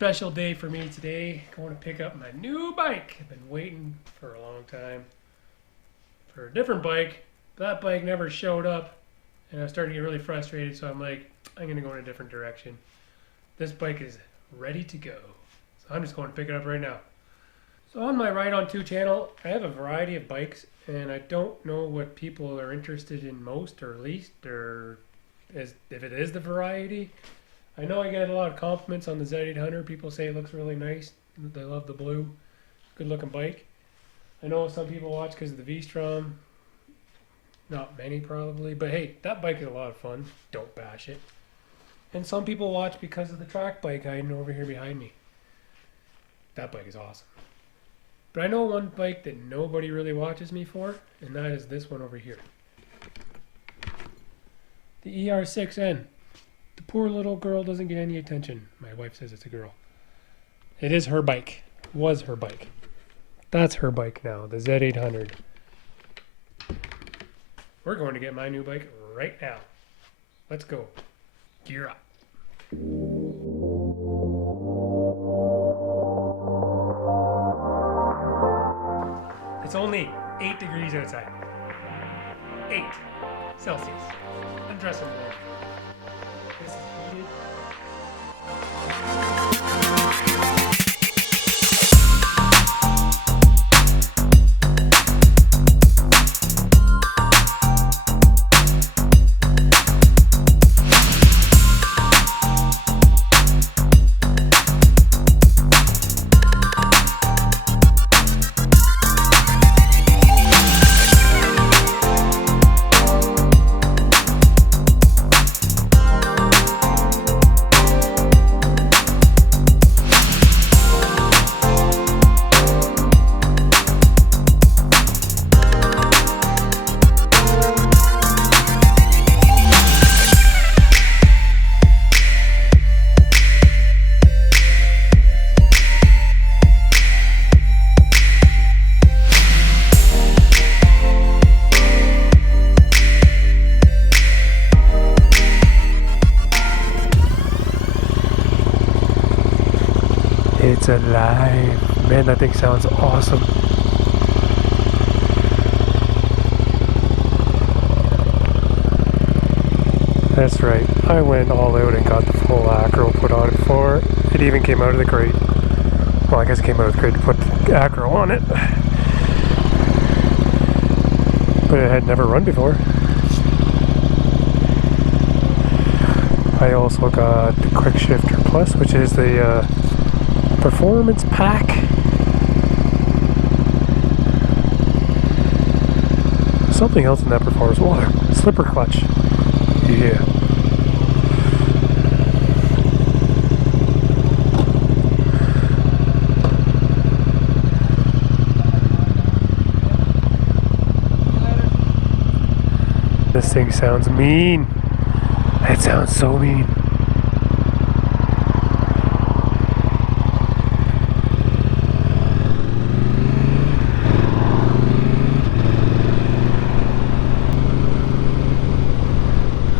Special day for me today. Going to pick up my new bike. I've been waiting for a long time for a different bike. That bike never showed up, and I was starting to get really frustrated. So I'm like, I'm gonna go in a different direction. This bike is ready to go, so I'm just going to pick it up right now. So on my Ride On 2 channel, I have a variety of bikes, and I don't know what people are interested in most or least, or if it is the variety. I know I get a lot of compliments on the Z800. People say it looks really nice. They love the blue. Good looking bike. I know some people watch because of the V-Strom. Not many probably, but hey, that bike is a lot of fun. Don't bash it. And some people watch because of the track bike hiding over here behind me. That bike is awesome. But I know one bike that nobody really watches me for, and that is this one over here. The ER6N. The poor little girl doesn't get any attention. My wife says it's a girl. It is her bike. Was her bike. That's her bike now, the Z800. We're going to get my new bike right now. Let's go. Gear up. It's only 8 degrees outside. 8 Celsius. Undressing room. This is heated. It's alive. Man, that thing sounds awesome. That's right. I went all out and got the full acro put on it for it. It even came out of the crate. Well, I guess it came out of the crate to put the acro on it. But it had never run before. I also got the Quick Shifter Plus, which is the Performance Pack. Something else in that performance. Water. Slipper clutch. Yeah. This thing sounds mean. It sounds so mean.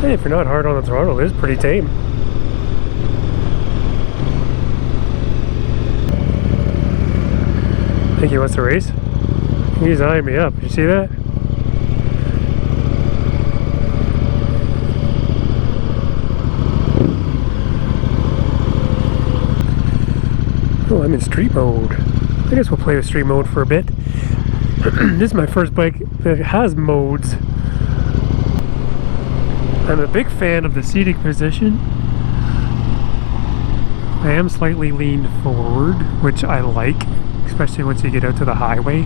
Hey, if you're not hard on the throttle, it is pretty tame. Think he wants to race? He's eyeing me up. You see that? Oh, I'm in street mode. I guess we'll play with street mode for a bit. This is my first bike that has modes. I'm a big fan of the seating position. I am slightly leaned forward, which I like, especially once you get out to the highway.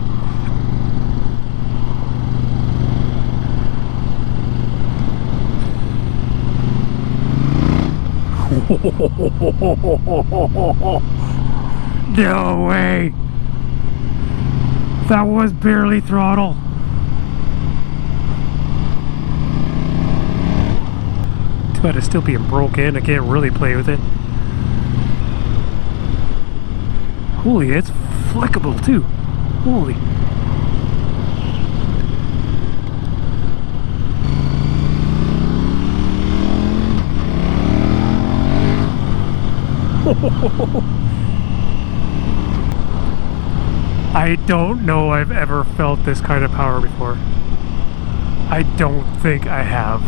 No way! That was barely throttle. Too bad it's still being broken. I can't really play with it. Holy, it's flickable too. Holy. I don't know I've ever felt this kind of power before. I don't think I have.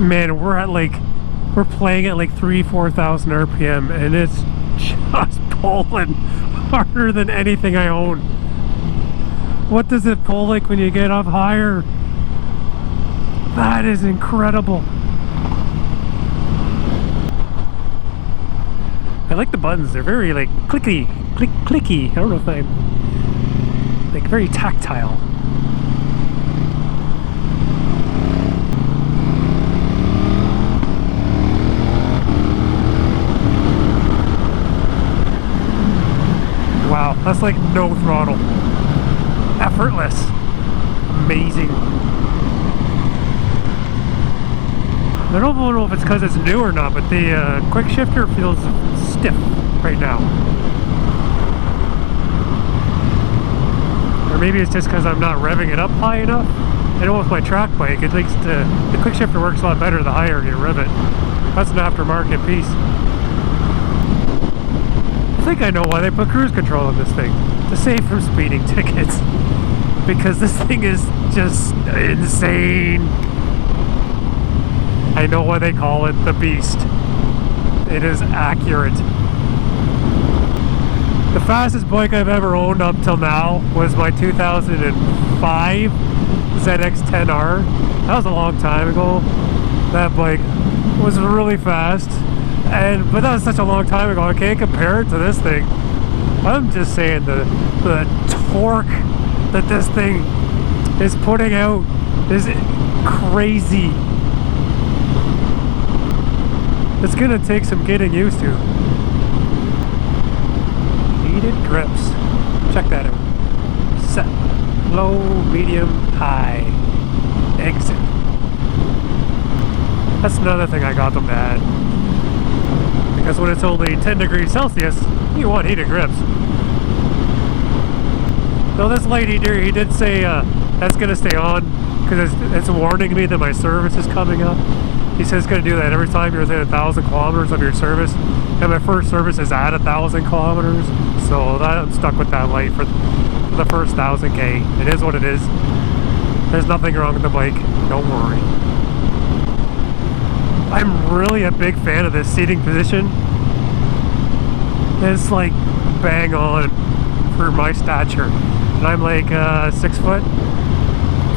Man, we're playing at like 4,000 RPM and it's just pulling harder than anything I own. What does it pull like when you get up higher? That is incredible. I like the buttons. They're very like clicky, clicky. I don't know if I'm like very tactile. Wow, that's like no throttle. Effortless. Amazing. I don't know if it's because it's new or not, but the quick shifter feels stiff right now. Or maybe it's just because I'm not revving it up high enough. I know with my track bike, it likes to, the quick shifter works a lot better the higher you rev it. That's an aftermarket piece. I think I know why they put cruise control on this thing. To save from speeding tickets. Because this thing is just insane. I know why they call it the Beast. It is accurate. The fastest bike I've ever owned up till now was my 2005 ZX-10R. That was a long time ago. That bike was really fast. But that was such a long time ago, I can't compare it to this thing. I'm just saying the torque that this thing is putting out is crazy. It's gonna take some getting used to. Heated grips. Check that out. Set. Low, medium, high. Exit. That's another thing I got them to add. Because when it's only 10 degrees Celsius, you want heated grips. Though this light heater, he did say that's gonna stay on because it's warning me that my service is coming up. He says it's going to do that every time you're within 1,000 kilometers of your service. And my first service is at 1,000 kilometers. So I'm stuck with that light for the first 1,000K. It is what it is. There's nothing wrong with the bike. Don't worry. I'm really a big fan of this seating position. It's like bang on for my stature. And I'm like 6 foot.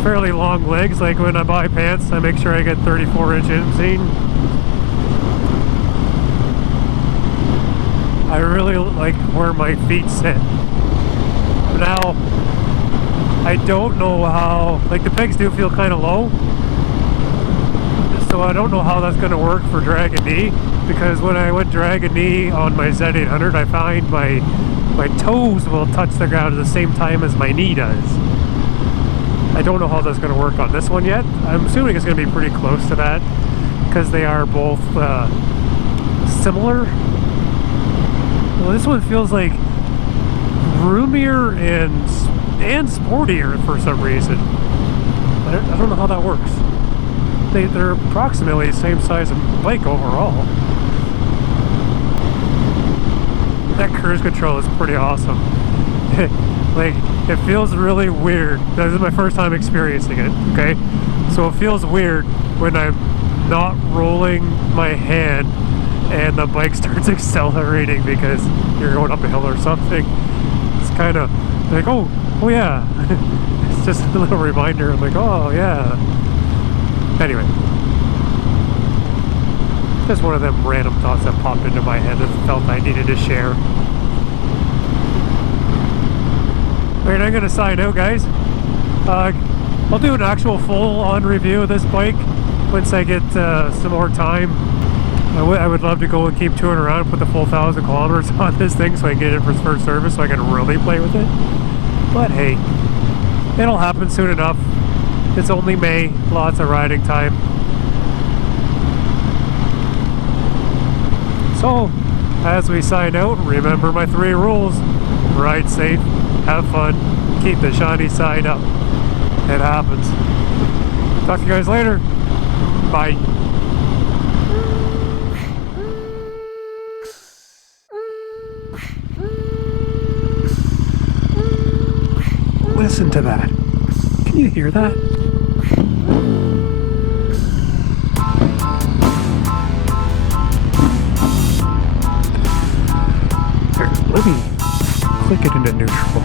Fairly long legs, like when I buy pants I make sure I get 34-inch inseam. I really like where my feet sit. Now I don't know how, like the pegs do feel kind of low, so I don't know how that's going to work for drag and knee, because when I went drag and knee on my Z800 I find my toes will touch the ground at the same time as my knee does. I don't know how that's going to work on this one yet. I'm assuming it's going to be pretty close to that because they are both similar. Well, this one feels like roomier and sportier for some reason. I don't know how that works. They're approximately the same size of bike overall. That cruise control is pretty awesome. Like, it feels really weird. This is my first time experiencing it, okay? So it feels weird when I'm not rolling my hand and the bike starts accelerating because you're going up a hill or something. It's kind of like, oh yeah. It's just a little reminder. I'm like, oh yeah. Anyway. Just one of them random thoughts that popped into my head that felt I needed to share. Alright, I'm going to sign out, guys. I'll do an actual full-on review of this bike once I get some more time. I would love to go and keep touring around and put the full 1,000 kilometers on this thing so I can get it for its first service so I can really play with it. But hey, it'll happen soon enough. It's only May, lots of riding time. So, as we sign out, remember my 3 rules. Ride safe, have fun, keep the shiny side up. It happens. Talk to you guys later. Bye. Listen to that. Can you hear that? Here, let me click it into neutral.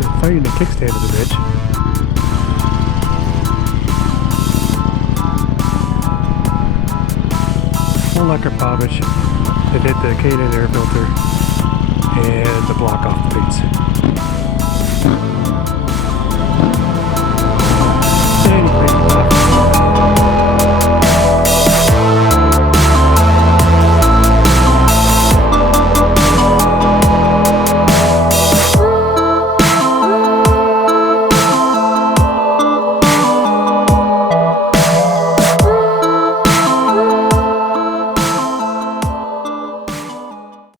I'm fighting the kickstand of the bitch. Full electric Bobish. It hit the K10 air filter and the block off plates.